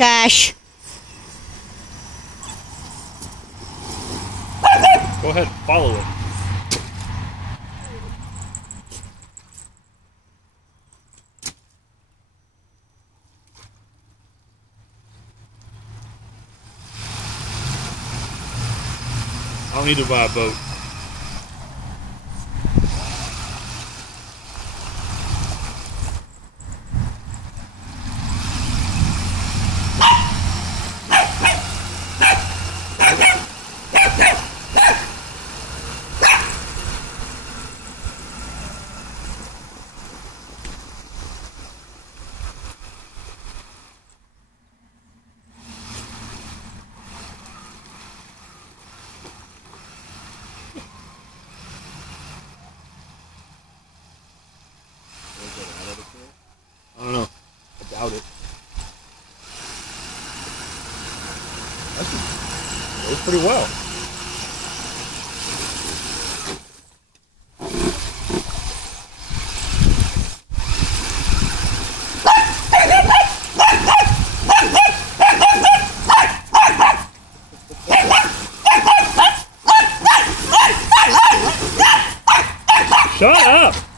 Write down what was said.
Trash. Go ahead, follow it. I don't need to buy a boat. I don't know. I doubt it. That goes pretty well. Shut up!